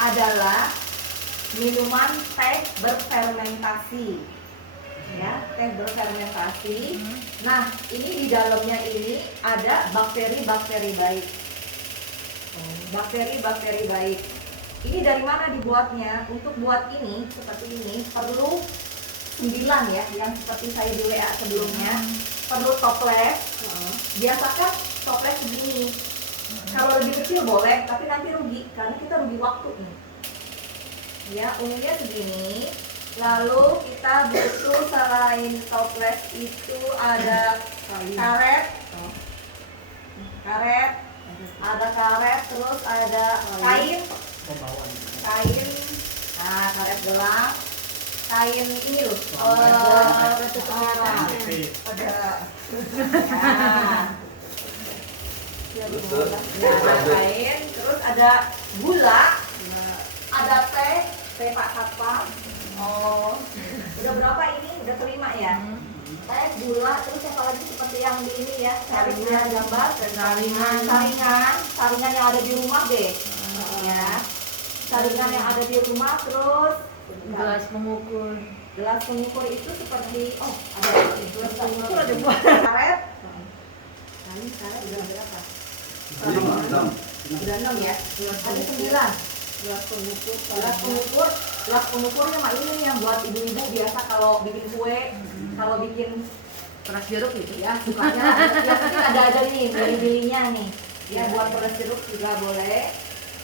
adalah minuman teh berfermentasi. Ya, teh berfermentasi. Nah, ini di dalamnya ini ada bakteri-bakteri baik. Bakteri-bakteri baik. Ini dari mana dibuatnya? Untuk buat ini seperti ini perlu 9 ya, yang seperti saya di WA sebelumnya. Perlu toples. Biasakan toples segini. Kalau lebih kecil boleh, tapi nanti rugi karena kita rugi waktu nih. Ya, umumnya segini. Lalu kita butuh selain toples itu ada karet, ada karet, terus ada kain, nah karet gelang, kain ini loh, ada kain, terus ada gula, ada teh Pak Satpam. Oh, udah berapa ini? Udah kelima ya? Teh, gula, terus apa lagi seperti yang di ini ya? Saringan gambar, saringan yang ada di rumah deh. Ya, saringan yang ada di rumah, terus gelas pengukur. Gelas pengukur itu seperti ada gelas pengukur ada buat karet. Karet udah berapa? Udah 6 ya? Ada 9. Gelas pengukurnya mah ini yang buat ibu-ibu biasa kalau bikin kue, kalau bikin Peras jeruk gitu ya sukanya ada nih beli-belinya nih ya, buat peras jeruk juga boleh.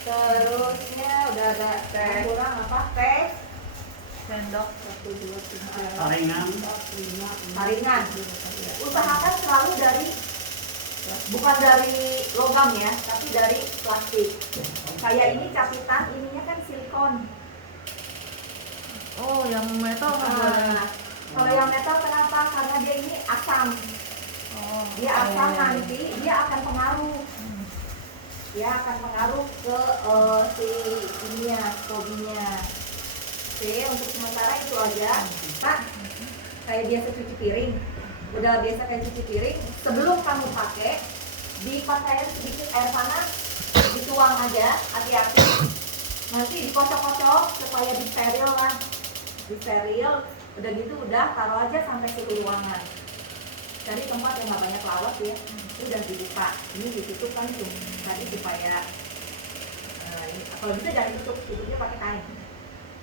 Terusnya udah ada teh kurang apa, teh sendok 1 2 3 saringan. Usahakan selalu bukan dari logam ya, tapi dari plastik. Kayak ini capitan, ininya kan silikon. Oh, yang metal nggak boleh. Kalau yang metal kenapa? Karena dia ini asam. Dia asam nanti dia akan pengaruh. Dia akan pengaruh ke si ininya, kobinya. Oke, untuk sementara itu aja. Pak, kayak biasa cuci piring. Udah biasa kayak cuci piring. Sebelum kamu pakai, dipakai sedikit air panas, dituang aja, hati-hati. Nanti dikocok-kocok supaya disteril lah. Disteril, udah gitu udah taruh aja sampai seluruh ruangan. Cari tempat yang nggak banyak lalat ya. Udah dibuka. Ini ditutup kan tuh. Tadi supaya kalau bisa jangan tutupnya pakai kain.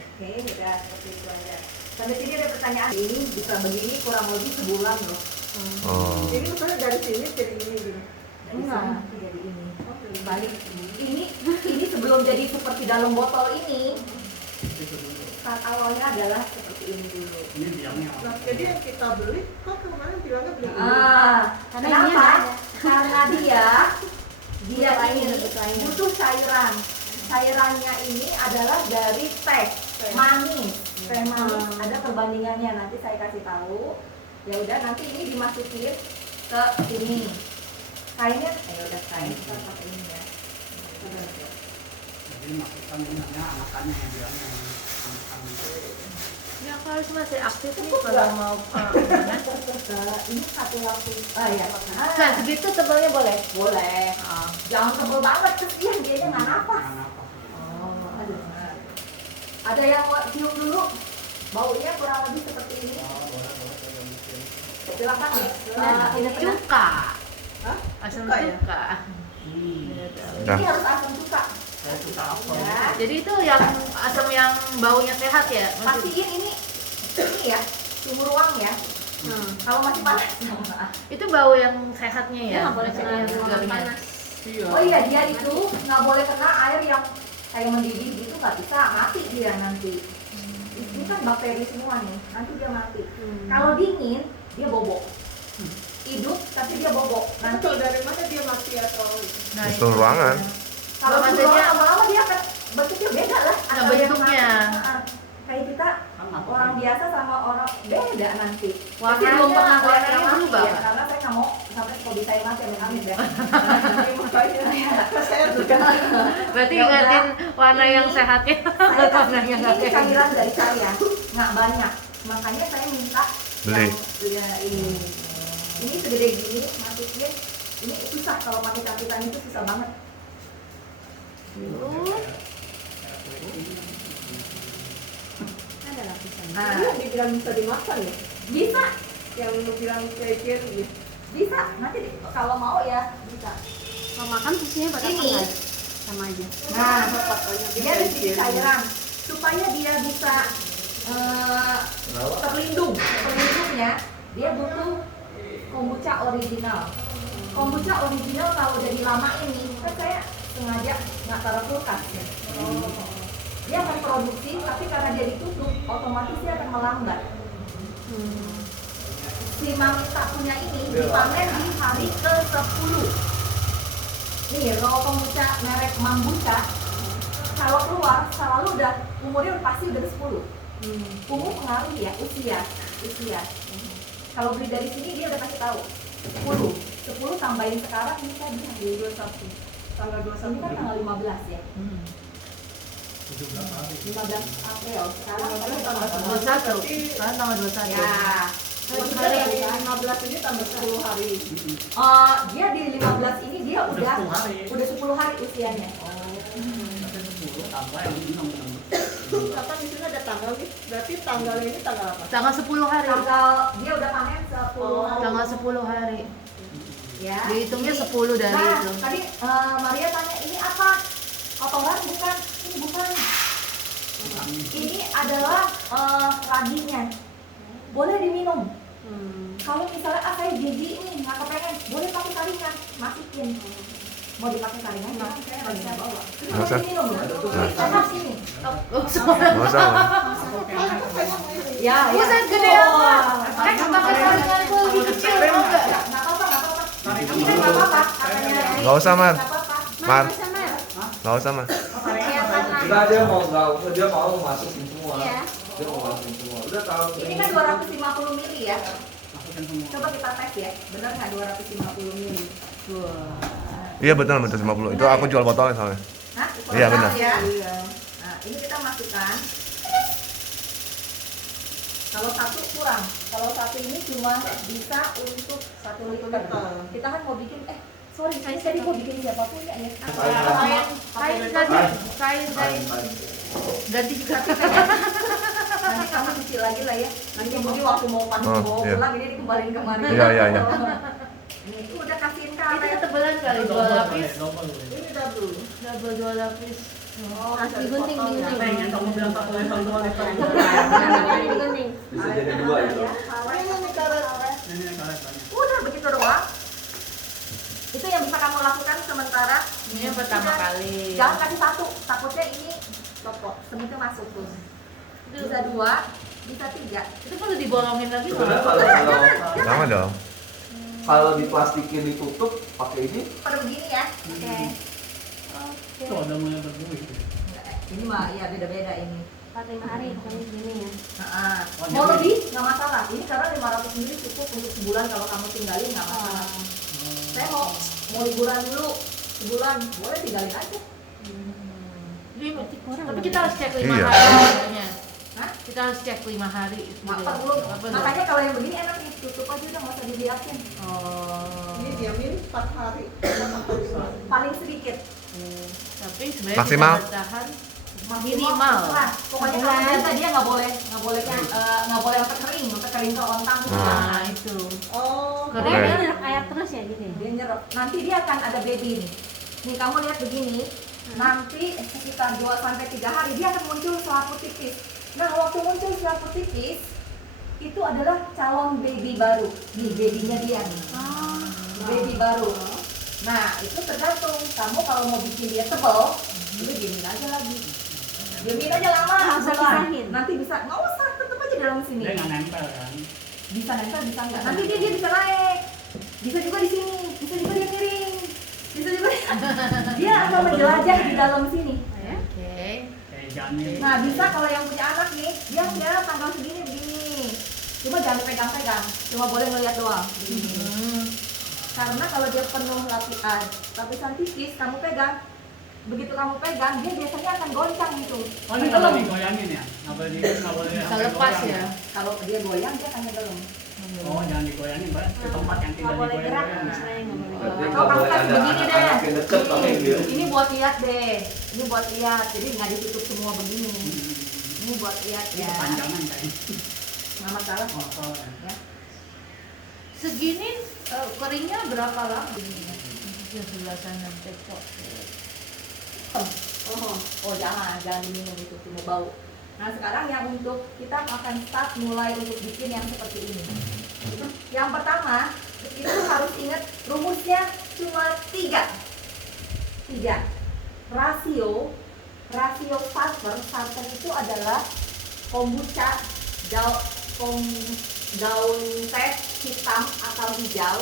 Oke, udah seperti itu aja. Sampai sini ada pertanyaan. Ini bisa begini kurang lebih sebulan loh. Jadi misalnya dari sini jadi ini gitu. Enggak, jadi ini. Balik. Ini sebelum jadi seperti dalam botol ini. Saat awalnya adalah seperti ini dulu. Ini biangnya. Nah, jadi yang kita beli, kok kemarin bilangnya beli ini? Kenapa? Karena dia ini butuh cairan. Cairannya ini adalah dari teh manis. Teh manis ada perbandingannya, nanti saya kasih tahu. Ya udah, nanti ini dimasukin ke sini. Kainnya, udah kain kita pakai ini ya. Jadi masukkan ini namanya anakannya yang biangnya. Ya, kalau masih aktif nih Cukup kalau nggak? mau Ini satu lapis. Ya. Nah, segitu tebalnya boleh? Boleh. Jangan tebel banget, kesian dia nggak nafas. Aduh. Ada yang mau cium dulu? Baunya kurang lebih seperti ini. Silakan deh. Ini Cuka. Hah? Asam Cuka ya? cuka. Ini harus asam cuka. Saya suka apa? Ya. Jadi itu yang asam yang baunya sehat ya? Pastiin ini ya, suhu ruang ya. Kalau masih panas. Itu bau yang sehatnya ya? Nggak boleh kena Yang ruangan segarnya. panas. Iya. Oh iya, dia itu nggak boleh kena air yang kayak mendidih gitu, nggak bisa, mati dia nanti. Ini kan bakteri semua nih, nanti dia mati. Kalau dingin dia bobok. Hidup tapi dia bobok. Nanti Nanti dari mana dia mati atau Nah, Suhu ruangan. kalau Kalau suhu maksudnya- lama-lama dia akan bentuknya beda lah. Nah, Antara yang bentuknya. mati, kayak kita orang biasa sama orang beda nanti. Warnanya- Tapi belum pernah lihat warnanya yang mati berubah, ya, Pak? karena saya nggak mau sampai kalau saya mati amit-amit ya. saya juga berarti Ya udah. ingatin warna yang Ini- sehatnya. Saya Warna yang nggak ini kayak cairan gitu. dari saya nggak banyak, makanya saya minta Beli. yang ya, ini segede gini masukin. Ini susah kalau pakai capitan itu susah banget. Nah, Ini yang dibilang bisa dimakan ya? bisa, Yang lu bilang kecil ya? bisa. Nanti kalau mau ya bisa. Kalau makan fungsinya buat apa Ini. guys? Sama aja. Nah, Katanya dia di cairan supaya dia bisa terlindung. Terlindungnya dia butuh kombucha original. Kombucha original kalau jadi lama ini, kan saya sengaja nggak taruh kulkas ya. Dia akan produksi, tapi karena dia ditutup, otomatis dia akan melambat. Si Mamita punya ini dipanen di hari ke-10. Nih, raw kombucha merek Mambucha kalau keluar selalu udah umurnya pasti udah 10. Umur pengaruh ya, usia. Kalau beli dari sini dia udah kasih tahu 10 tambahin sekarang ini tadi hari 21. Tanggal Ini kan 21. tanggal 15 ya. 17 hari. 15 April. Sekarang Tanggal 21. Sekarang tanggal 21. ya. Maksudnya dari 15 ini tambah 10 hari. Dia di 15 ini dia Udah 10 hari. udah 10 hari usianya. Tapi 10 tambah yang ini nomor. Kata di sini ada tanggal nih. Berarti tanggal ini tanggal apa? Tanggal 10 hari. Tanggal dia udah panen 10 hari. Tanggal 10 hari. Ya. Dihitungnya 10 dari Nah, itu. tadi Maria tanya ini apa? Kotoran bukan? Ini bukan. Ini adalah radinya. Boleh diminum. Kalau misalnya saya jijik nih nggak kepengen, boleh pakai saringan, masukin. Mau dipakai saringan? Saya nggak bisa bawa. Ini Nggak usah. boleh diminum loh. Nggak. Panas ini. Nggak usah. Ya, Buset, gede amat. Pakai saringan itu lebih kecil, tau nggak? Nggak apa-apa, nggak apa-apa. Ini kan nggak apa-apa. Katanya. Nggak usah, Mar. Nggak apa-apa. Mar, Sama. nggak usah, Mar. Enggak, dia mau masukin semua. Iya. Dia mau masukin semua. Udah tahu. Ini kan 250 mili ya. Masukin semua. Coba kita tes ya. Benar nggak 250 mili? Iya betul 150. Itu aku jual botolnya soalnya. Hah? Iya, benar. Ya. Iya. Nah, ini kita masukkan. Kalau satu kurang. Kalau satu ini cuma bisa untuk 1 liter. Kita kan mau bikin sorry, saya tadi mau bikin siapa punya ya. Kain. Ganti juga. Nanti kamu cuci lagi lah ya. Nanti mungkin waktu mau panen Oh, bawa iya. pulang ini dikembalin kemari. Iya. Ini itu udah kasihin Itu karet. ketebalan kali 2 lapis. Ini double. Double 2 lapis. Oh, Harus digunting, digunting. Pengen kamu bilang 1 liter 2 liter. Digunting. Bisa jadi 2 itu. Ini nih karet. Ini karet banyak. Udah begitu doang. Itu yang bisa kamu lakukan sementara. Ini yang pertama Udah. kali. Jangan kasih satu, takutnya ini topok, semitnya masuk tuh. Bisa 2, bisa 3. Itu perlu dibolongin lagi Sebenarnya nggak? Lama dong. kalau diplastikin ditutup pakai ini, Pada begini ya. Oke. Tuh ada mulai berbuih. Ini mah ya beda-beda ini. 45 hari pokoknya gini ya. Nah, Oh, mau jadi- lebih nggak masalah. Ini karena 500 ml cukup untuk sebulan kalau kamu tinggalin nggak masalah. Saya mau liburan dulu sebulan, boleh tinggalin aja. Tapi kita harus cek 5 Iya. hari harganya. Hah? Kita harus cek 5 hari. Nggak perlu. Makanya kalau yang begini enak nih, tutup aja udah nggak usah diliatin. Oh. Ini diamin 4 hari. Paling sedikit. Tapi sebenarnya Maksimal? bisa bertahan Minimal. minimal. Pokoknya kalau jaga dia nggak boleh sampai kering ke ontang. Nah, itu. Oh, Kering. Oh, dia nyerap air terus ya gitu ya. Dia nyerap. Nanti dia akan ada baby nih. Nih kamu lihat begini. Nanti sekitar 2 sampai 3 hari dia akan muncul selaput tipis. Nah, waktu muncul selaput tipis itu adalah calon baby baru. Nih babynya dia nih. Baby baru. Nah, itu tergantung kamu kalau mau bikin dia tebal, dia diemin aja lagi. Diemin aja lama, Nggak usah sebulan. pisahin. Nanti bisa, nggak usah, tetap aja dalam sini. Dia nggak nempel kan. Bisa nempel, bisa enggak. Nanti dia bisa naik. Bisa juga di sini, bisa juga dia miring. Bisa juga dia akan menjelajah di dalam sini. Oke. Kayak janin. Nah, bisa kalau yang punya anak nih, dia punya tanggal segini begini. Cuma jangan pegang-pegang, cuma boleh ngeliat doang. Begini. Karena kalau dia penuh lapisan tipis, kamu pegang. Begitu kamu pegang, dia biasanya akan goncang gitu. Oh ini nggak boleh digoyangin ya? Nggak boleh nggak boleh Bisa sampai lepas goyang. ya. Kalau dia goyang, dia akan ngegelem. Oh jangan digoyangin, Mbak. Ke tempat yang tidak Nggak boleh gerak, digoyang. istilahnya nggak boleh berarti gerak. Oh, nggak boleh pas ada begini deh. anak-anak yang deket sama yang dia. Ini buat lihat deh. Ini buat lihat. Jadi nggak ditutup semua begini. Ini buat lihat Ini ya. kepanjangan kayaknya. Nggak masalah. Oh, soalnya. Ya. Segini keringnya berapa lama? Yang sebelah sana teko. Oh jangan diminum itu cuma bau. Nah sekarang yang untuk kita akan start mulai untuk bikin yang seperti ini. Yang pertama itu harus ingat rumusnya cuma 3. Rasio starter itu adalah kombucha daun teh hitam atau hijau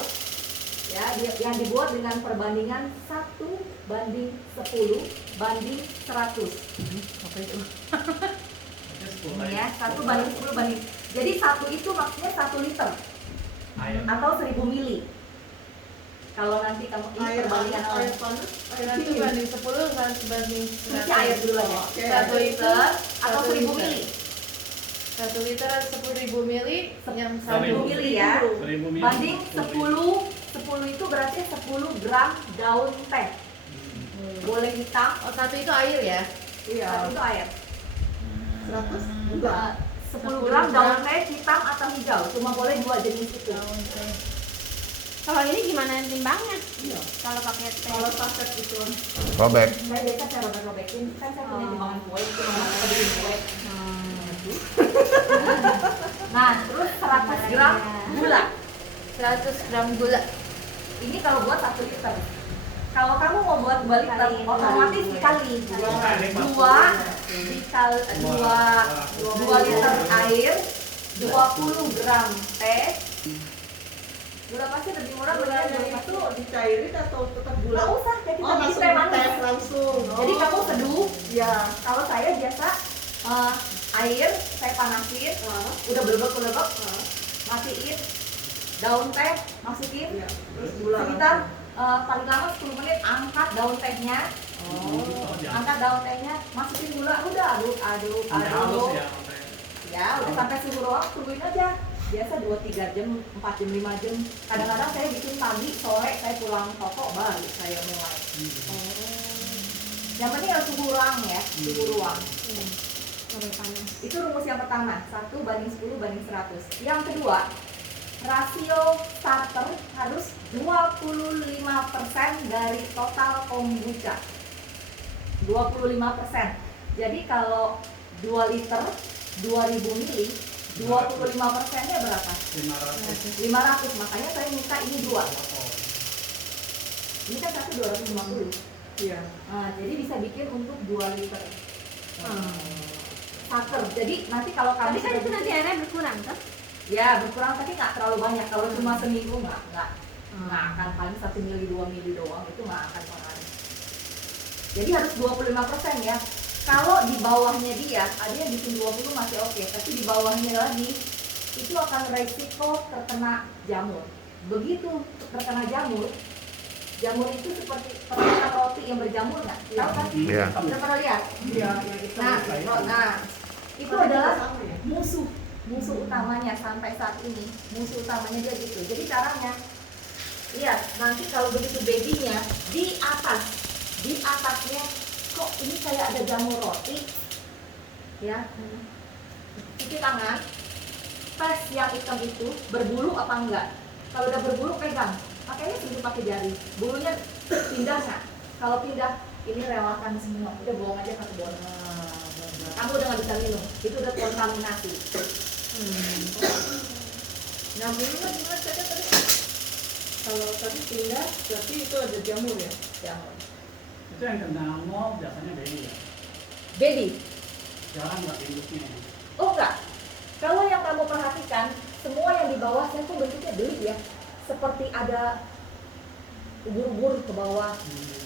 ya yang dibuat dengan perbandingan 1:10 banding 100. Apa itu? Itu 10 Ini aja. ya 1:10 banding. Jadi 1 itu maksudnya 1 liter Air. atau 1000 mili. Kalau nanti kamu ini Air perbandingan panas, air panas, air 1 dingin. banding 10, 1 banding Cuci air dulu aja. Oke. 1 liter atau 1000 mili. 1 liter 10.000 mili yang 1000 mili ya. 1000 mili. Banding 10 itu berarti 10 gram daun teh. Boleh hitam, Oh, 1 itu air ya? Iya. satu itu air. 100? Enggak. 10 gram daun teh hitam atau hijau. Cuma boleh 2 jenis itu. Kalau ini gimana timbangnya? Iya. Kalau pakai teh. Kalau saset itu. Robek. Saya biasa saya robek-robekin, kan saya punya timbangan kue, itu timbangan bikin kue. Nah, terus 100 gram gula. 100 gram gula. Ini kalau buat 1 liter. Kalau kamu mau buat 2 liter, Dikaliin. otomatis dikali. Dua kali, Pak. 2 liter air, 20 gram teh. Gula pasti lebih murah Gulanya bener itu dicairin atau tetap gula? Nggak usah, jadi kita Oh, bikin langsung teh manis. teh langsung. Jadi kamu Oh. seduh, Ya. kalau saya biasa air saya panasin, udah belebek, matiin daun teh, masukin, Iya. Terus gula. sekitar paling lama 10 menit angkat daun tehnya, Oh, jangan. angkat daun tehnya, masukin gula, udah aduk, Sampai halus ya. sampai- ya udah sampai suhu ruang, tungguin aja. Biasa 2-3 jam, 4 jam, 5 jam. Kadang-kadang saya bikin pagi, sore saya pulang toko baru saya mulai. Yang penting harus suhu ruang ya, suhu ruang. Sampai panas. Itu rumus yang pertama, 1:10/100. Yang kedua, rasio starter harus 25% dari total kombucha. 25%. Jadi kalau 2 liter 2000 mili, 25%-nya berapa? 500. 500. Makanya saya minta ini 2. Oh. Ini kan 250. Iya. Nah, jadi bisa bikin untuk 2 liter. Starter. Jadi nanti kalau kamu Tapi kan sudah itu nanti bikin- airnya berkurang kan? ya berkurang tapi nggak terlalu banyak. Kalau cuma seminggu nggak akan, paling 1 mili 2 mili doang, itu nggak akan pengaruh. Jadi harus 25% ya. Kalau di bawahnya dia ada yang bikin 20 masih oke, tapi di bawahnya lagi itu akan resiko terkena jamur. Begitu terkena jamur itu seperti permen roti yang berjamur nggak? Tahu kan? Iya. Udah pernah lihat? Iya, yang hitam. Nah, itu adalah musuh utamanya sampai saat ini. Musuh utamanya dia gitu. Jadi caranya, lihat nanti kalau begitu babynya di atasnya kok ini kayak ada jamur roti, ya. Cuci tangan, tes yang hitam itu berbulu apa enggak. Kalau udah berbulu pegang, pakainya sedikit pakai jari. Bulunya pindah nggak? Kalau pindah, ini relakan semua. Udah buang aja satu botol. Kamu udah nggak bisa minum, itu udah kontaminasi. Nah, minumnya gimana cara tadi? Kalau tadi pindah, berarti itu ada jamur ya? Jamur. Itu yang kena mall biasanya baby ya. Baby, Jarang nggak induknya. oh enggak. Kalau yang kamu perhatikan, semua yang di bawahnya tuh bentuknya delik ya. Seperti ada ubur-ubur ke bawah.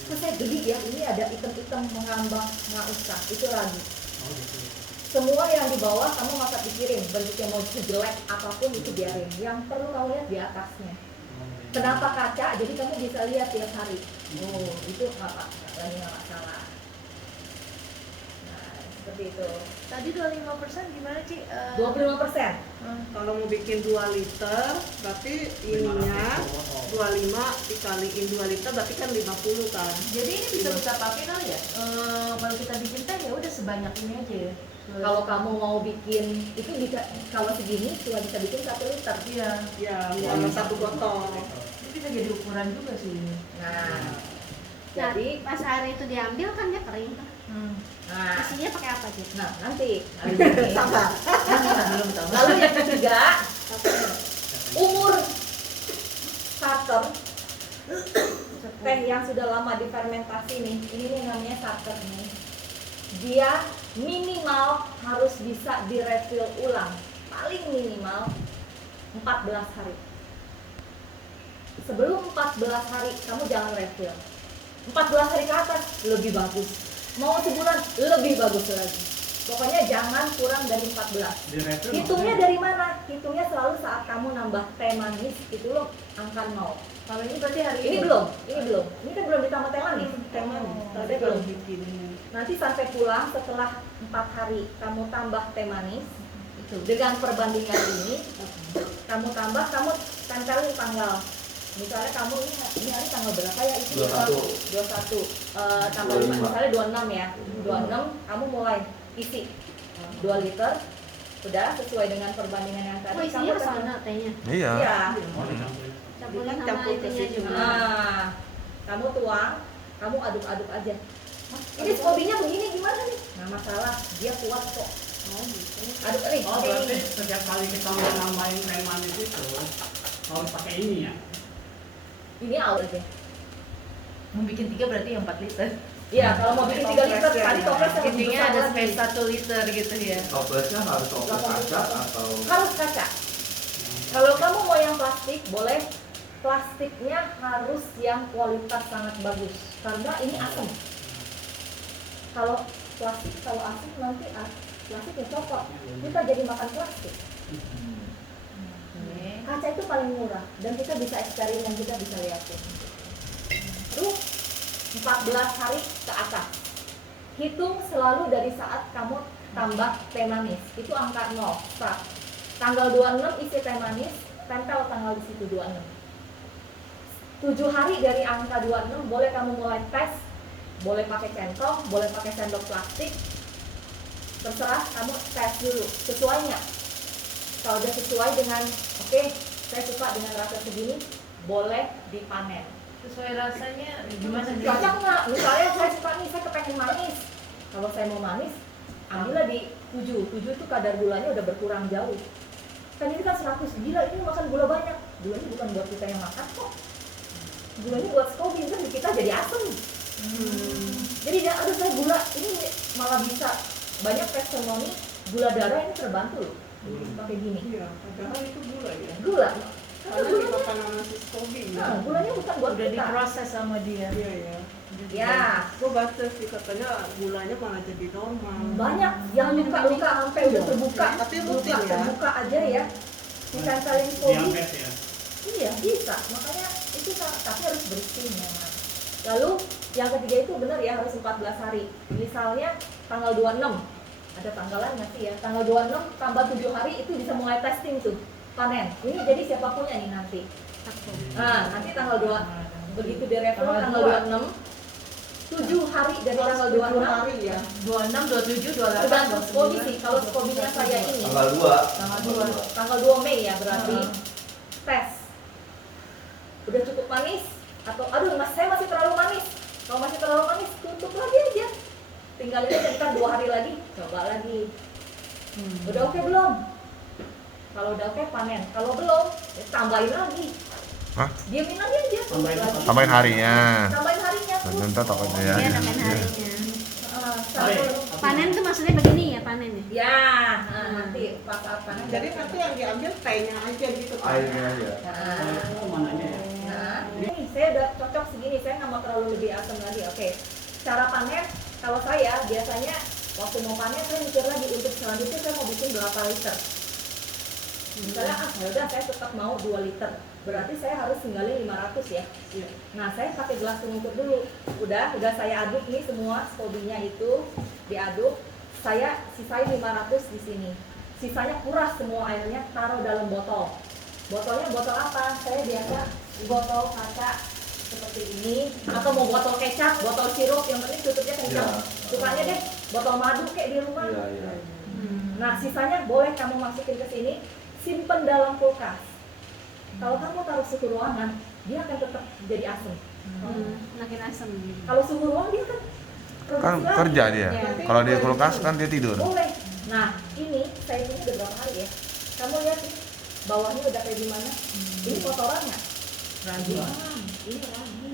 Terus saya geli ya, ini ada item-item mengambang, nggak usah, itu lagi. Oh gitu. Semua yang di bawah kamu nggak usah pikirin, bentuknya mau jelek apapun itu biarin. Yang perlu kamu lihat di atasnya. Oh, iya. Kenapa kaca? Jadi kamu bisa lihat tiap hari. Oh, itu apa? Lagi nggak masalah. Nah, seperti seperti itu. Tadi 25% gimana Ci? 25%. Kalau mau bikin 2 liter, berarti ininya 25 dikaliin 2 liter berarti kan 50 kan. Jadi ini bisa kita pakai kali ya? Kalau kita bikin teh ya udah sebanyak ini aja ya. Kalau kamu mau bikin itu bisa, kalau segini cuma bisa bikin 1 liter. Iya. Ya, kalau 1 botol. Ini bisa jadi ukuran juga sih ini. Nah, Nah, jadi pas air itu diambil kan dia kering tuh. nah, Isinya pakai apa sih? nah nanti habis ini. Sabar. Belum tahu. Lalu yang ketiga, umur starter teh yang sudah lama difermentasi nih, ini nih namanya starter nih. Dia minimal harus bisa direfill ulang, paling minimal 14 hari. Sebelum 14 hari kamu jangan refill. 14 hari ke atas lebih bagus. Mau sebulan lebih bagus lagi. Pokoknya jangan kurang dari 14. Di refill Hitungnya maksudnya- dari mana? Hitungnya selalu saat kamu nambah teh manis itu loh angka 0. Kalau ini berarti hari Ini belum. Ini kan belum ditambah teh manis. Teh manis. Oh, Tapi kalau bikin Nanti sampai pulang setelah 4 hari kamu tambah teh manis. Itu dengan perbandingan ini kamu tambah, kamu tempelin tanggal. Misalnya kamu ini hari tanggal berapa ya? Itu 21. Tanggal 5, 25. misalnya 26 ya. 26 kamu mulai isi 2 liter. Udah sesuai dengan perbandingan yang tadi. Oh, isinya kamu kesana tehnya. Iya. Iya. Oh, dicampurin. Campurin Kan sama campur ke itunya situ. juga. Nah, kamu tuang, kamu aduk-aduk aja. Ini skobinya begini gimana nih? Nggak masalah, dia kuat kok. Aduk nih. Oh, oke, berarti ini. setiap kali kita mau nambahin teh manis itu harus pakai ini ya? Ini out aja. mau bikin 3 berarti yang 4 liter. Iya, kalau mau bikin 3 liter Toplesnya tadi ya. toples yang lebih Intinya besar ada lagi. space 1 liter gitu ya. Toplesnya harus toples kaca atau Harus kaca. Kalau kamu mau yang plastik, boleh. Plastiknya harus yang kualitas sangat bagus karena ini asam. Kalau plastik, kalau asam nanti plastiknya copot. Kita jadi makan plastik. Kaca itu paling murah dan kita bisa eksperimen, kita bisa lihatin. Terus 14 hari ke atas. Hitung selalu dari saat kamu tambah teh manis. Itu angka 0. Start. Tanggal 26 isi teh manis, tempel tanggal di situ 26. 7 hari dari angka 26 boleh kamu mulai tes. Boleh pakai centong, boleh pakai sendok plastik. Terserah kamu tes dulu. Sesuai nggak? Kalau udah sesuai dengan, oke, saya suka dengan rasa segini, boleh dipanen. Sesuai rasanya gimana nih? Cocok nggak? Misalnya saya suka nih, saya kepengen manis. Kalau saya mau manis, ambillah di 7. 7 itu kadar gulanya udah berkurang jauh. Kan ini kan 100, gila ini makan gula banyak. Gulanya bukan buat kita yang makan kok. Gulanya buat Scoville, kan di kita jadi asam. Jadi dia, aduh saya gula, ini malah bisa banyak testimoni gula darah ini terbantu loh. Pakai gini. Iya, padahal itu gula ya. Gula. Karena di makanan nasi Scooby ya. Nah, gulanya bukan buat Udah kita. diproses sama dia. Iya ya. Ya, Gue baca sih katanya gulanya malah jadi normal. banyak yang luka-luka sampai udah terbuka. Tapi rutin ya. Terbuka aja ya. Ditempelin Scooby. Diabetes ya? Iya bisa, makanya itu tapi harus bersih memang. Lalu yang ketiga itu benar ya harus 14 hari. Misalnya tanggal 26, ada tanggalan nggak sih ya? Tanggal 26 tambah 7 hari itu bisa mulai testing tuh panen. Ini jadi siapa punya nih nanti? Nah nanti tanggal 2 begitu direfill tanggal 26, 7 hari dari tanggal 26. hari ya. 26, 27, 28, Tergantung 29. Scooby sih. Kalau Scooby-nya saya ini tanggal 2. tanggal 2 Mei ya berarti tes. Udah cukup manis atau aduh mas saya masih terlalu manis. Kalau masih terlalu manis tutup lagi aja. Tinggalin aja ntar 2 hari lagi coba lagi. Udah oke belum? Kalau udah oke panen. Kalau belum ya tambahin lagi. Hah? Diamin lagi aja. Tambahin lagi. apa? Tambahin harinya. Tambahin harinya. Nanti takutnya ya. Dia nambahin harinya. Sampai- Panen tuh maksudnya begini ya panennya. Ya, nanti pas saat panen. Jadi nanti yang diambil tehnya aja gitu kan. Airnya aja. Nah. Oh, mananya ya? Nah, ini saya udah cocok segini, saya nggak mau terlalu lebih asam lagi. Oke, cara panen, kalau saya biasanya waktu mau panen saya mikir lagi untuk selanjutnya saya mau bikin berapa liter. Misalnya, ya udah saya tetap mau 2 liter, berarti saya harus tinggalin 500 ya. Iya. Nah, saya pakai gelas pengukur dulu. Udah saya aduk nih semua Scooby-nya itu diaduk saya sisain 500 di sini. Sisanya kuras semua airnya, taruh dalam botol. Botolnya botol apa? Saya biasa botol kaca seperti ini, atau mau botol kecap, botol sirup, yang penting tutupnya kencang. Iya. Sukanya deh botol madu kayak di rumah. Iya, iya. Nah, sisanya boleh kamu masukin ke sini, simpen dalam kulkas. Kalau kamu taruh suhu ruangan, dia akan tetap jadi asam. Makin asam. Kalau suhu ruangan dia kan Kan produksi lagi. kerja dia. Ya. Kalau di kulkas kan dia tidur. Boleh. Nah, ini saya punya udah berapa hari ya? Kamu lihat nih, bawahnya udah kayak gimana? Ini kotorannya. Ragi. Wah, ini ragi.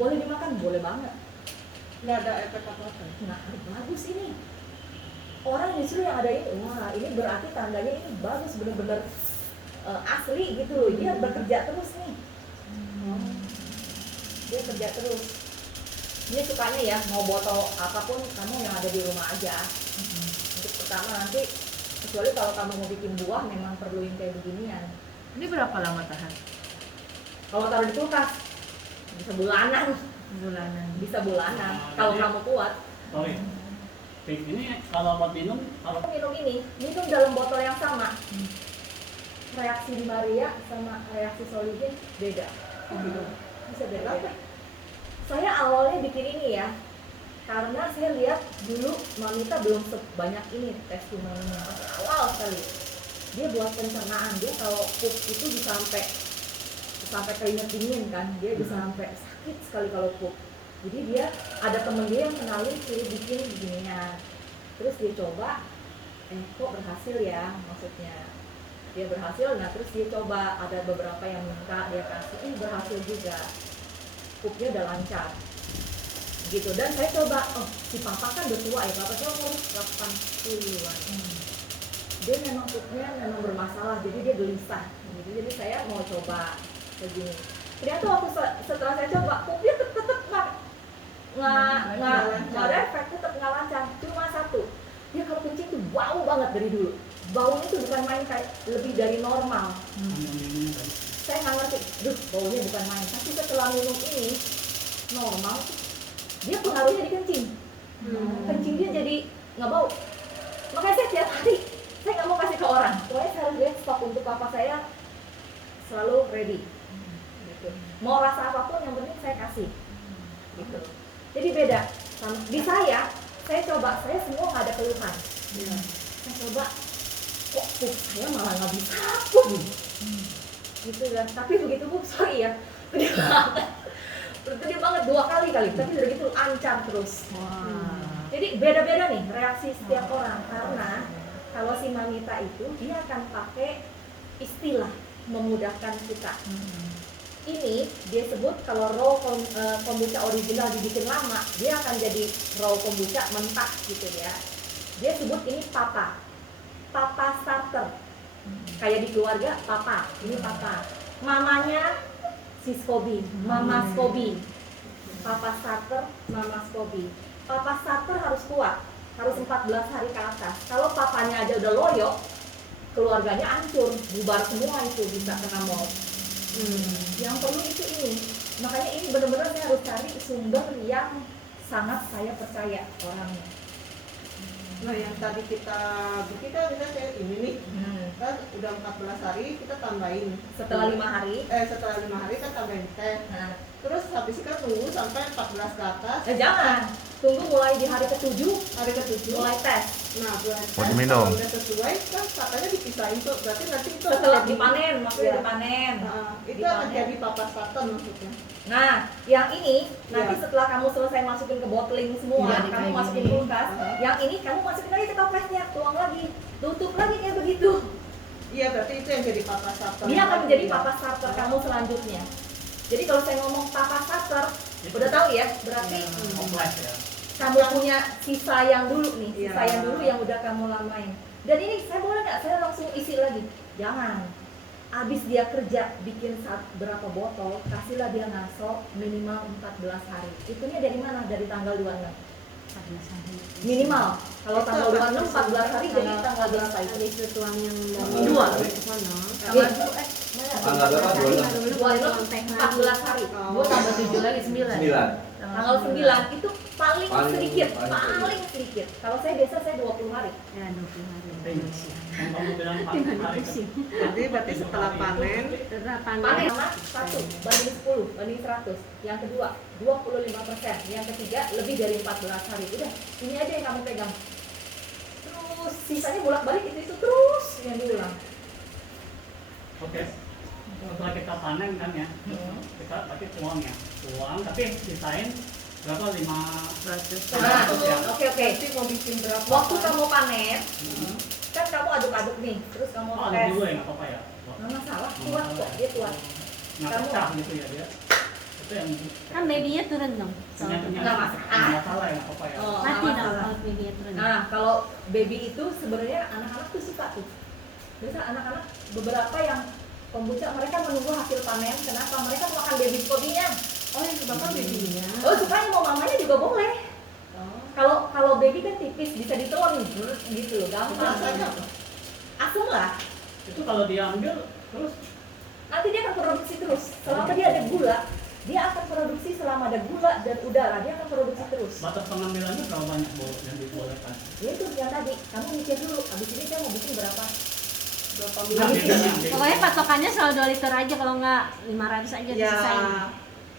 Boleh dimakan? Boleh banget. Nggak ada efek apa-apa. Nah, bagus ini. Orang justru yang ada ini, wah ini berarti tandanya ini bagus, bener-bener asli gitu loh. Dia bekerja terus nih. Dia kerja terus. Ini sukanya ya, mau botol apapun kamu yang ada di rumah aja. Untuk pertama nanti, kecuali kalau kamu mau bikin buah memang perlu yang kayak beginian. Ini berapa lama tahan? Kalau taruh di kulkas bisa bulanan, Bulanan. bisa bulanan. Kalau kamu kuat. Sorry. Pik, ini kalau buat minum, kalau Minum ini, minum dalam botol yang sama. Reaksi di Maria sama reaksi Solihin beda. Bisa beda. Saya awalnya bikin ini ya, karena saya lihat dulu Mamita belum sebanyak ini testimoninya, masih awal sekali. Dia buat pencernaan, dia kalau pup itu bisa sampai keringat dingin kan, dia bisa sampai sakit sekali kalau pup. Jadi dia ada temen dia yang kenalin suruh bikin beginian, terus dia coba, kok berhasil ya, maksudnya dia berhasil. Nah terus dia coba, ada beberapa yang minta dia kasih, berhasil juga, pupnya udah lancar gitu. Dan saya coba, oh si papa kan udah tua ya, papa saya umur 80-an. Dia memang pupnya memang bermasalah, jadi dia gelisah gitu. Jadi saya mau coba begini. Ternyata waktu setelah saya coba, pupnya tetep nggak ada efek, tetap nggak lancar. Cuma satu, dia kalau kencing tuh bau banget dari dulu. Baunya tuh bukan main, kayak lebih dari normal. Saya nggak ngerti, duh baunya bukan main. Tapi setelah minum ini normal, dia pengaruhnya di kencing. Kencing dia jadi nggak bau. Makanya saya tiap hari saya nggak mau kasih ke orang. Pokoknya saya harus lihat stok untuk papa saya selalu ready. Gitu. Mau rasa apapun yang penting saya kasih. Gitu. Jadi beda. Di saya coba, saya semua nggak ada keluhan. Saya coba, kok pup saya malah nggak bisa pup. Gitu kan. Tapi begitu pup, sorry ya, gede banget 2 kali, tapi dari itu lancar terus. Jadi beda-beda nih reaksi setiap orang, karena kalau si Mamita itu dia akan pakai istilah memudahkan kita. Ini dia sebut kalau raw kombucha original dibikin lama, dia akan jadi raw kombucha mentah gitu ya. Dia sebut ini papa starter. Kayak di keluarga papa, ini papa. Mamanya si Scoby, mama Scoby. Papa starter, mama Scoby. Papa starter harus kuat, harus 14 hari ke atas. Kalau papanya aja udah loyo, keluarganya hancur, bubar semua, itu bisa kena mold. Yang perlu itu ini. Makanya ini benar-benar saya harus cari sumber yang sangat saya percaya orangnya. Nah yang tadi kita bikin kan kita kayak ini nih, kan udah 14 hari kita tambahin. Setelah 5 hari, Setelah 5 hari kita tambahin teh. nah, Terus habis itu kan tunggu sampai 14 ke atas. jangan tunggu mulai di hari ke-7 Hari ke-7 mulai tes. Nah, buat Buat diminum. kalau udah sesuai kan katanya dipisahin tuh. Berarti nanti itu Setelah akan dipanen, maksudnya Iya. dipanen. Nah, itu Dipanen. akan jadi papa starter maksudnya. Nah, yang ini nanti Iya. setelah kamu selesai masukin ke bottling semua, Iya, kamu kayak masukin gini. kulkas. Yang ini kamu masukin lagi ke toplesnya, tuang lagi, tutup lagi kayak begitu. Iya, berarti itu yang jadi papa starter. Dia akan menjadi Iya. papa starter kamu selanjutnya. Jadi kalau saya ngomong papa starter, udah tahu ya, berarti kompleks ya. kamu punya sisa yang dulu nih, sisa Iya. yang dulu yang udah kamu lamain. Dan ini saya boleh nggak? Saya langsung isi lagi. Jangan. Abis dia kerja bikin berapa botol, kasihlah dia ngaso minimal 14 hari. Itunya dari mana? Dari tanggal 26. 14 hari. Minimal. Kalau Itu tanggal apa? 26, 14 hari jadi tanggal berapa itu? Ada itu tuang yang Dua. ke sana. Iya. Tanggal berapa? 26. 26, 14 hari. Gua tambah 7 lagi 9. 9. Tambah Tanggal 9 itu paling Paling- sedikit, paling paling sedikit. Kalau saya biasa saya 20 hari. Ya 20 hari. Yang kamu bilang Tinggal hari pusing. Jadi berarti setelah panen Setelah Panen panen. pertama 1 banding 10 banding 100. Yang kedua 25%. Yang ketiga lebih dari 14 hari. Udah, ini aja yang kamu pegang. Terus sisanya bolak-balik itu terus yang diulang. Oke. Setelah kita panen kan ya, kita pakai tuang ya, tuang tapi desain berapa 500 Nah, ya. oke. nanti mau bikin berapa? Waktu kamu panen, kan kamu aduk-aduk nih, terus kamu Oh, ada tes. dulu ya nggak apa-apa ya. Nggak masalah, kuat kok, dia kuat. Nggak Kamu- pecah gitu ya dia. Itu yang Kan babynya turun dong. Nggak masalah. nggak salah ya nggak apa-apa ya. Oh, Mati nggak dong masalah. kalau babynya turun. Nah, kalau baby itu sebenarnya anak-anak tuh suka tuh. Biasa anak-anak beberapa yang kombucha mereka menunggu hasil panen. Kenapa? Mereka mau makan baby scooby-nya. Oh yang sebabnya babynya. Oh, sukanya mau mamanya juga boleh. Kalau baby kan tipis bisa ditelan gitu loh, gampang. Rasanya apa? Asam lah. Itu kalau diambil terus Nanti dia akan produksi terus. Selama dia ada gula, dia akan produksi selama ada gula dan udara, dia akan produksi terus. batas pengambilannya berapa banyak yang dibolehkan? Ya itu yang tadi, kamu mikir dulu, abis ini saya mau bikin berapa Nah, mili. bedanya, Pokoknya patokannya selalu 2 liter aja, kalau nggak 500 aja Ya. selesai.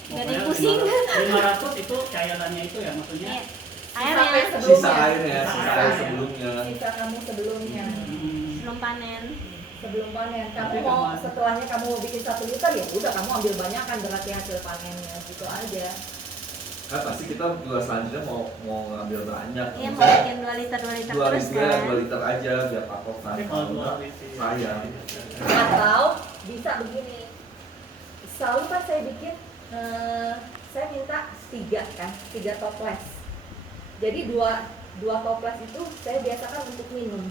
Nggak ada yang pusing. 500 itu cairannya itu ya maksudnya. Iya. Sampai Airnya sebelumnya. Sisa airnya, sisa air sebelumnya. Sisa kamu sebelumnya, belum panen. sebelum panen. Kamu Tapi mau kamu- setelahnya kamu mau bikin 1 liter ya udah kamu ambil banyak kan berarti hasil panennya gitu aja. Kan pasti kita juga selanjutnya mau ngambil banyak. Iya, mau bikin 2 liter 2 liter 2 terus liter, kan. 2 liter aja biar patokan. Tapi kalau 2 liter sayang. Atau bisa begini, selalu kan saya bikin saya minta 3 kan, 3 toples. Jadi dua toples itu saya biasakan untuk minum.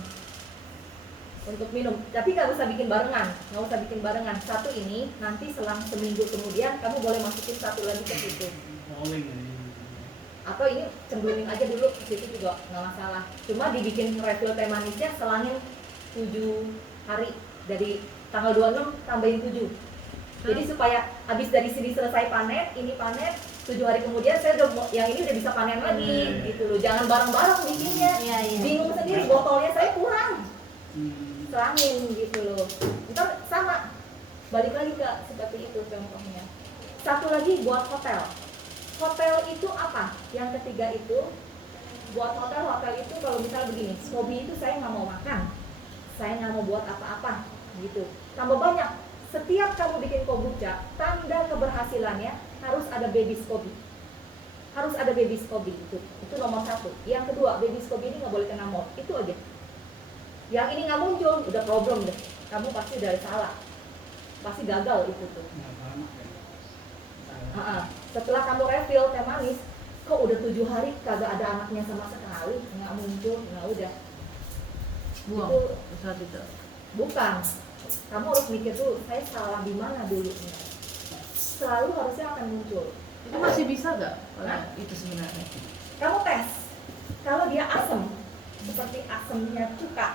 Untuk minum, tapi nggak usah bikin barengan, nggak usah bikin barengan. Satu ini nanti selang seminggu kemudian kamu boleh masukin satu lagi ke situ. rolling ini. Atau ini cemplungin aja dulu ke situ juga nggak masalah. Cuma dibikin refill teh manisnya selangin 7 hari, dari tanggal 26 tambahin 7. Jadi supaya habis dari sini selesai panen, ini panen 7 hari kemudian saya udah yang ini udah bisa panen lagi gitu loh. Jangan bareng-bareng bikinnya. Iya, iya. Bingung sendiri, botolnya saya kurang. Hmm. Selangin gitu loh. Ntar sama balik lagi ke seperti itu contohnya. Satu lagi buat hotel. Hotel itu apa? Yang ketiga itu buat hotel itu kalau misalnya begini, hobi itu saya nggak mau makan, saya nggak mau buat apa-apa gitu. Tambah banyak. Setiap kamu bikin kombucha, tanda keberhasilannya harus ada baby scoby. Harus ada baby scoby itu nomor 1. Yang kedua, baby scoby ini nggak boleh kena mold. Itu aja. Yang ini nggak muncul, udah problem deh. Kamu pasti udah salah, pasti gagal itu tuh. Nggak lama ya. Setelah kamu refill teh manis, kok udah 7 hari kagak ada anaknya sama sekali, nggak muncul, nggak udah. Buang Itu saat itu. bukan. Kamu harus mikir dulu, saya salah di mana dulu. Selalu harusnya akan muncul. Itu masih bisa nggak kalau Hah? itu sebenarnya? Kamu tes, kalau dia asem, seperti asemnya cuka,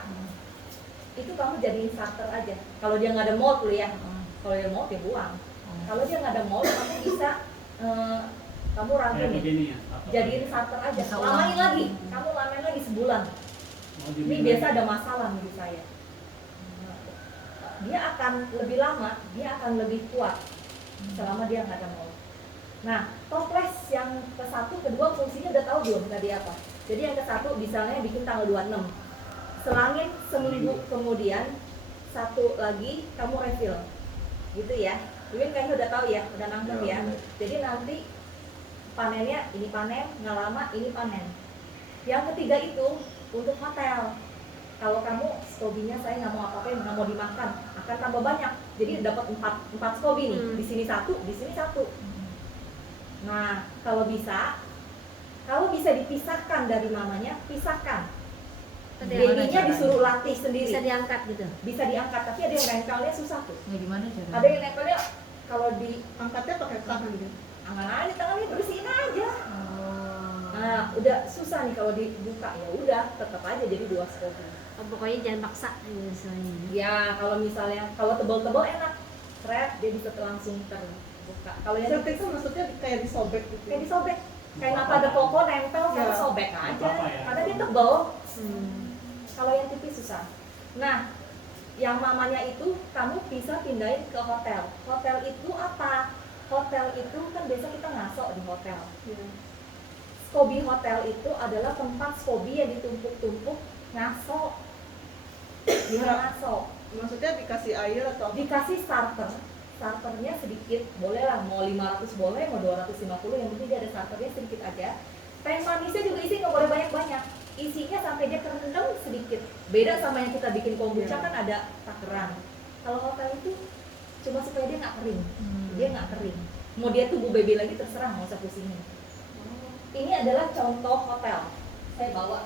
itu kamu jadiin starter aja. Kalau dia nggak ada mold lu ya, kalau dia mold ya buang. Kalau dia nggak ada mold, kamu bisa kamu Kayak rangkum begini ya. apa? jadiin starter aja. Bisa Lamain ulang. lagi, kamu lamain lagi sebulan. Mau Ini diminum. biasa ada masalah menurut saya. Dia akan lebih lama, dia akan lebih kuat selama dia nggak ada mold. Nah, toples yang ke-1, kedua fungsinya udah tahu belum tadi apa? Jadi yang ke-1 misalnya bikin tanggal 26. Selangin seminggu kemudian, 1 lagi kamu refill. Gitu ya. Mungkin kayaknya udah tahu ya, udah nangkep ya. Jadi nanti panennya ini panen, nggak lama ini panen. Yang ketiga itu untuk hotel. Kalau kamu skobinya saya nggak mau apa-apain, nggak mau dimakan, akan tambah banyak. Jadi dapat 4 skobi nih, di sini 1, di sini 1. Nah, kalau bisa dipisahkan dari mamanya, pisahkan. Ada yang mana Babynya caranya? disuruh latih sendiri. Bisa diangkat gitu. Bisa diangkat, tapi ada yang nempelnya susah tuh. Ya gimana caranya? Ada yang nempelnya kalau di Angkatnya pakai tangan gitu. angan aja tangannya bersihin aja. Oh. Nah, udah susah nih kalau dibuka, ya udah tetap aja jadi 2 skobi. Oh, pokoknya jangan paksa misalnya. Ya, kalau misalnya kalau tebal-tebal enak, thread dia bisa langsung terbuka. Kalau yang Set itu maksudnya kayak disobek gitu. kayak disobek, Kayak nata de coco nempel kamu Ya. sobek aja, Apa ya? karena dia tebel. Kalau yang tipis susah. Nah, yang mamanya itu kamu bisa pindahin ke hotel. Hotel itu apa? Hotel itu kan biasa kita ngasok di hotel. Skobi hotel itu adalah tempat skobi yang ditumpuk-tumpuk ngasok. Dia ngasok. Maksudnya dikasih air atau apa? Dikasih starter. Starternya sedikit, boleh lah, mau 500 boleh, mau 250, yang penting dia ada starternya sedikit aja. Teh manisnya juga isi nggak boleh banyak-banyak. Isinya sampai dia kerendam sedikit. Beda sama yang kita bikin kombucha Iya. kan ada takaran. Kalau hotel itu cuma supaya dia nggak kering. Dia nggak kering. Mau dia tunggu baby lagi terserah, nggak usah pusingin. Ini adalah contoh hotel. Saya bawa.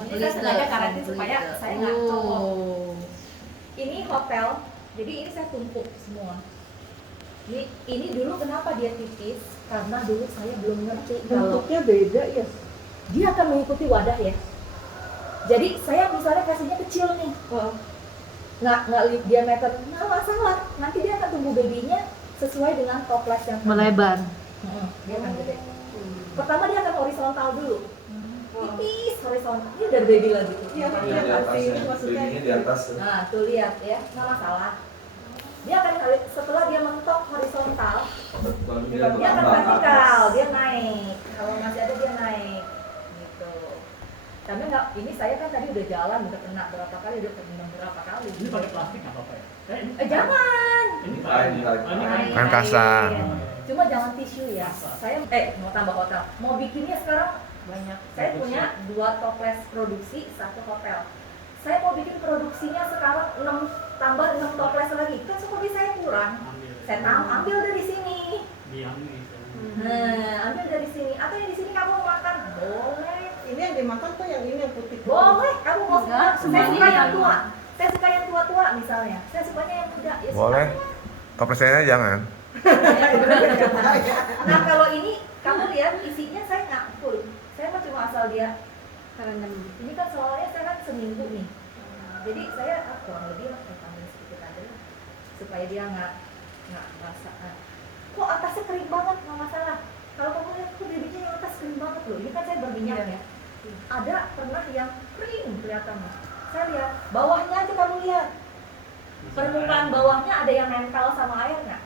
Ini saya sengaja karantin supaya saya nggak copot. Ini hotel, jadi ini saya tumpuk semua. Ini dulu kenapa dia tipis? Karena dulu saya belum ngerti kalau Bentuknya beda ya. dia akan mengikuti wadah ya. Jadi saya misalnya kasihnya kecil nih, nggak diameter, nggak masalah. Nanti dia akan tumbuh babynya sesuai dengan toples yang Melebar. Dia akan gede. Pertama dia akan horizontal dulu, tipis horizontal. Ini udah baby lagi. Iya, Iya, di atas ya. Babynya di atas. Nah, tuh lihat ya, nggak masalah. Dia akan setelah dia mentok horizontal, Baru dia akan bertambah ke vertikal, atas. dia naik. Kalau masih ada dia naik, gitu. Tapi nggak, ini saya kan tadi udah jalan, udah kena berapa kali, udah kena berapa kali. Ini pakai plastik nggak apa-apa ya? Jangan. Ini Kain, kain. Oh, ini kain. Kan kasar. Cuma jangan tisu ya. Saya mau tambah hotel. Mau bikinnya sekarang Banyak. saya punya 2 toples produksi, 1 hotel. Saya mau bikin produksinya sekarang 6 tambah 6 toples lagi. Kan seperti saya kurang. Ambil. Saya ambil dari sini. Diam gitu. Nah, ambil dari sini. Atau yang di sini kamu mau makan? Boleh. Ini yang dimakan tuh yang ini yang putih. Boleh. Kamu mau Enggak, saya suka semuanya yang yang tua. Saya suka yang tua-tua misalnya. Saya sukanya yang muda. Ya, Boleh. suka. Toplesnya jangan. Nah, kalau ini kamu lihat isinya saya nggak full. Saya mah cuma asal dia. Ini kan soalnya saya kan seminggu nih. Jadi saya kurang lebih lah saya tambahin sedikit aja lah. Supaya dia nggak rasa. Kok atasnya kering banget, nggak masalah. Kalau kamu lihat kok babynya yang atas kering banget loh. Ini kan saya berminyak ya. Ada pernah yang kering kelihatannya. Saya lihat bawahnya aja kamu lihat. Permukaan bawahnya ada yang nempel sama air nggak?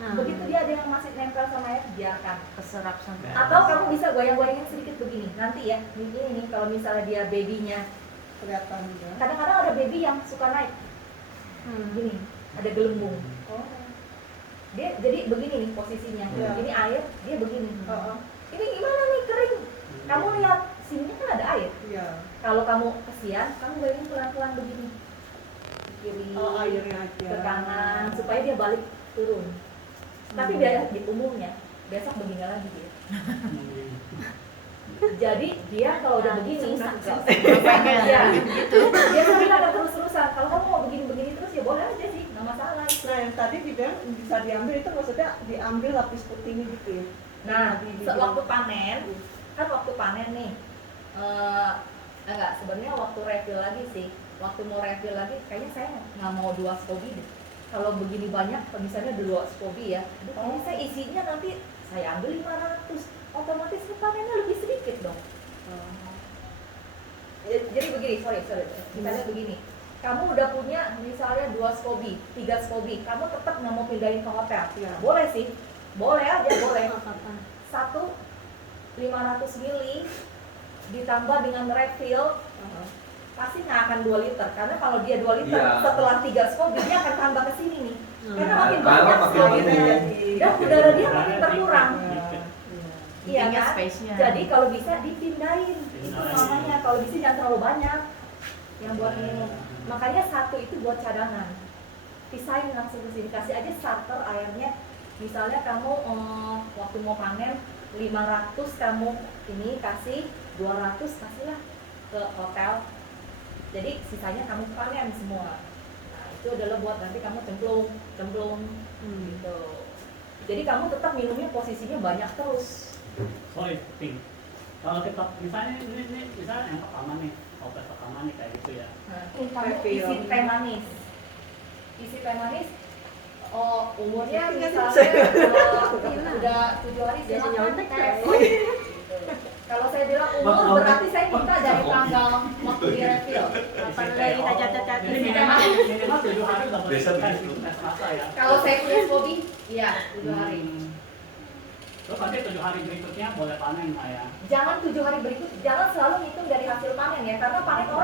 Begitu dia ada yang masih nempel sama air, biarkan. Keserap sampai. Atau kamu bisa goyang-goyangin sedikit begini. Nanti ya, ini nih kalau misalnya dia babynya, Kelihatan juga. kadang-kadang ada baby yang suka naik. Gini, ada gelembung. Oh. Dia jadi begini nih posisinya. Iya. Ini air, dia begini. Oh, Ini gimana nih kering? Kamu lihat sininya kan ada air. iya. Kalau kamu kesian, kamu goyangin pelan-pelan begini. Ke kiri, Oh, airnya aja. ke kanan, supaya dia balik turun. Tapi biar di umumnya, besok begini lagi dia. Jadi dia kalau udah begini, ya, dia sambil ada terus-terusan. Kalau kamu mau begini-begini terus ya boleh aja sih, nggak masalah. Nah, yang tadi dibilang bisa diambil itu maksudnya diambil lapis putihnya gitu ya. Nah, Di- waktu panen, kan waktu panen nih, enggak sebenarnya waktu refill lagi sih. Waktu mau refill lagi, kayaknya saya nggak mau 2 skobi deh. Kalau begini banyak, misalnya 2 skobi ya, kayaknya saya isinya nanti saya ambil 500, otomatis panennya lebih sedikit dong. Jadi begini, sorry, misalnya begini, kamu udah punya misalnya 2 skobi, 3 skobi, kamu tetap nggak mau pindahin ke hotel, Ya. boleh sih, boleh aja, boleh. 1 500 mili ditambah dengan refill, pasti nggak akan 2 liter, karena kalau dia 2 liter Iya. setelah 3 skobi dia akan tambah ke sini nih, karena makin Kalau banyak makin skobinya banyak. dan udara dia makin berkurang. Iya Intinya kan? space-nya. Jadi kalau bisa dipindahin, itu namanya. Kalau bisa jangan terlalu banyak yang buat minum. Makanya 1 itu buat cadangan. Pisahin langsung ke sini, kasih aja starter airnya. Misalnya kamu waktu mau panen 500 kamu ini kasih 200 kasihlah ke hotel. Jadi sisanya kamu panen semua. Nah, itu adalah buat nanti kamu cemplung gitu. Jadi kamu tetap minumnya posisinya banyak terus. Sorry, Pink. Kalau kita misalnya ini misalnya yang pertama nih, toples pertama nih kayak gitu ya. Nah, kamu isi teh manis. Isi teh manis Oh, umurnya misalnya udah 7 hari Biasa silakan nyontek tes. tuh. Kalau saya bilang umur berarti saya minta dari tanggal waktu di refill. Apa lagi kita catat-catat. Jadi minimal 7 hari udah boleh Biasa tes begitu. tes rasa ya. Kalau saya punya Skobi, iya 7 hari. Terus nanti 7 hari berikutnya boleh panen lah ya. Jangan 7 hari berikut, jangan selalu ngitung dari hasil panen ya, karena panen orang